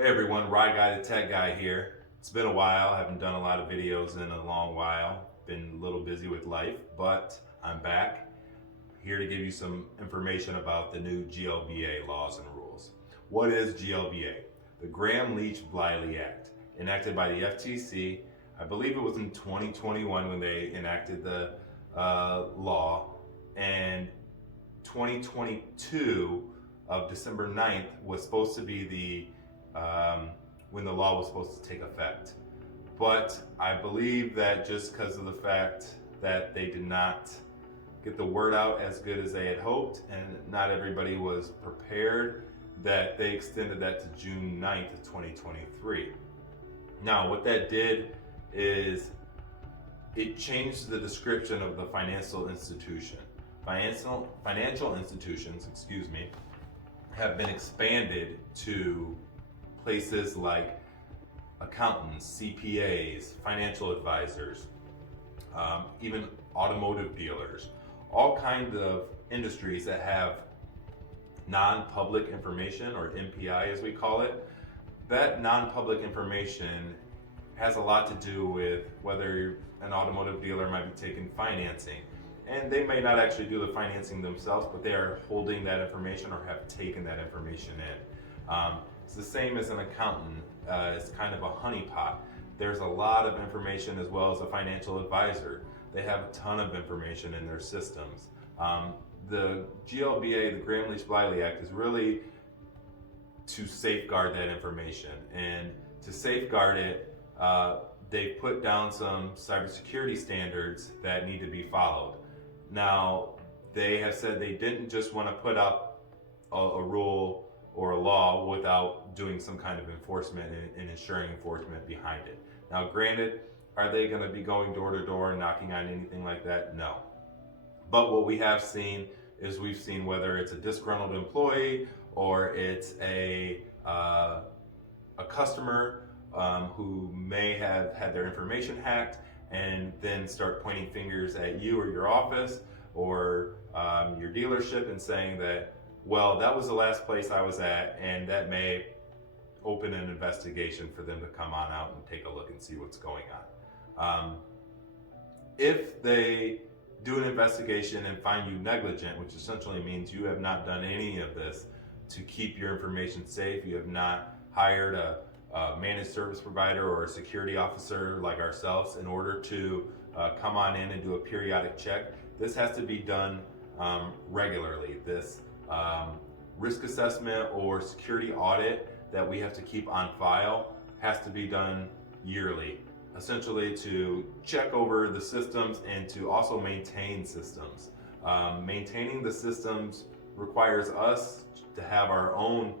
Hey everyone, Ride Guy the Tech Guy here. It's been a while, I haven't done a lot of videos in a long while. Been a little busy with life, but I'm back here to give you some information about the new GLBA laws and rules. What is GLBA? The Gramm-Leach-Bliley Act, enacted by the FTC. I believe it was in 2021 when they enacted the law, and 2022 of December 9th was supposed to be the when the law was supposed to take effect. But I believe that just because of the fact that they did not get the word out as good as they had hoped, and not everybody was prepared, that they extended that to June 9th of 2023. Now, what that did is it changed the description of the financial institution. Financial institutions, have been expanded to places like accountants, CPAs, financial advisors, even automotive dealers, all kinds of industries that have non-public information, or NPI as we call it. That non-public information has a lot to do with whether an automotive dealer might be taking financing. And they may not actually do the financing themselves, but they are holding that information or have taken that information in. It's the same as an accountant. It's kind of a honeypot. There's a lot of information, as well as a financial advisor. They have a ton of information in their systems. The GLBA, the Gramm-Leach-Bliley Act, is really to safeguard that information. And to safeguard it, they put down some cybersecurity standards that need to be followed. Now, they have said they didn't just want to put up a rule or a law without doing some kind of enforcement and ensuring enforcement behind it. Now, granted, are they going to be going door to door and knocking on anything like that? No. But what we have seen is we've seen whether it's a disgruntled employee or it's a customer who may have had their information hacked and then start pointing fingers at you or your office or your dealership and saying that, well, that was the last place I was at, and that may open an investigation for them to come on out and take a look and see what's going on. If they do an investigation and find you negligent, which essentially means you have not done any of this to keep your information safe, you have not hired a managed service provider or a security officer like ourselves in order to come on in and do a periodic check, this has to be done regularly. This risk assessment or security audit that we have to keep on file has to be done yearly, essentially to check over the systems and to also maintain systems. Maintaining the systems requires us to have our own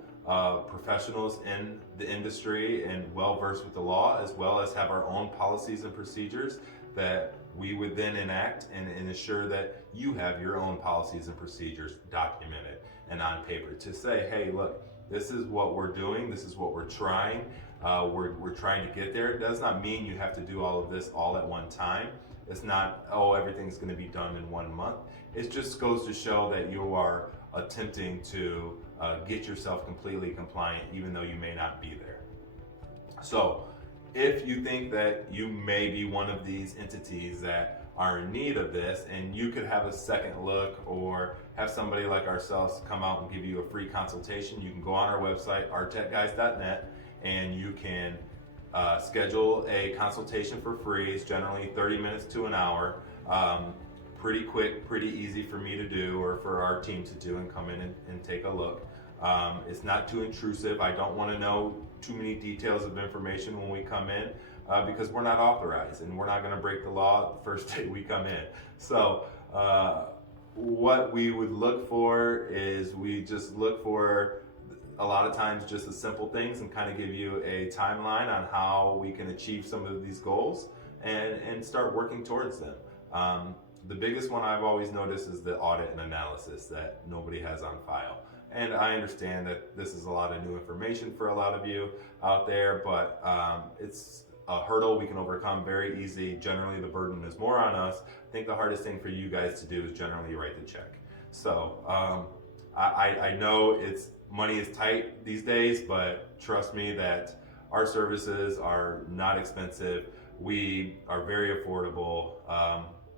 professionals in the industry and well-versed with the law, as well as have our own policies and procedures that we would then enact and ensure that you have your own policies and procedures documented and on paper to say, hey, look, this is what we're doing, this is what we're trying, we're trying to get there. It does not mean you have to do all of this all at one time. It's not, oh, everything's going to be done in 1 month. It just goes to show that you are attempting to get yourself completely compliant, even though you may not be there. So if you think that you may be one of these entities that are in need of this, and you could have a second look or have somebody like ourselves come out and give you a free consultation, you can go on our website, ourtechguys.net, and you can schedule a consultation for free. It's generally 30 minutes to an hour. Pretty quick, pretty easy for me to do, or for our team to do, and come in and take a look. It's not too intrusive. I don't want to know too many details of information when we come in because we're not authorized and we're not going to break the law the first day we come in. So what we would look for is we just look for a lot of times just the simple things and kind of give you a timeline on how we can achieve some of these goals and start working towards them. The biggest one I've always noticed is the audit and analysis that nobody has on file. And I understand that this is a lot of new information for a lot of you out there, but it's a hurdle we can overcome very easy. Generally, the burden is more on us. I think the hardest thing for you guys to do is generally write the check. So I know money is tight these days, but trust me that our services are not expensive. We are very affordable.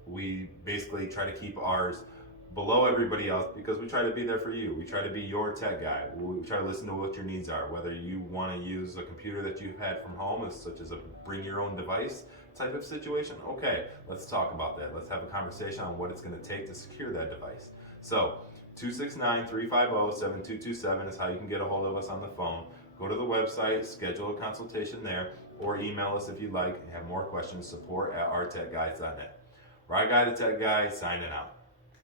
We basically try to keep ours below everybody else because we try to be there for you. We try to be your tech guy. We try to listen to what your needs are, whether you want to use a computer that you've had from home, such as a bring your own device type of situation. Okay, let's talk about that. Let's have a conversation on what it's going to take to secure that device. So 269-350-7227 is how you can get a hold of us on the phone. Go to the website, schedule a consultation there, or email us if you'd like and have more questions, support@ourtechguys.net. Ride Guy the Tech Guy, signing out.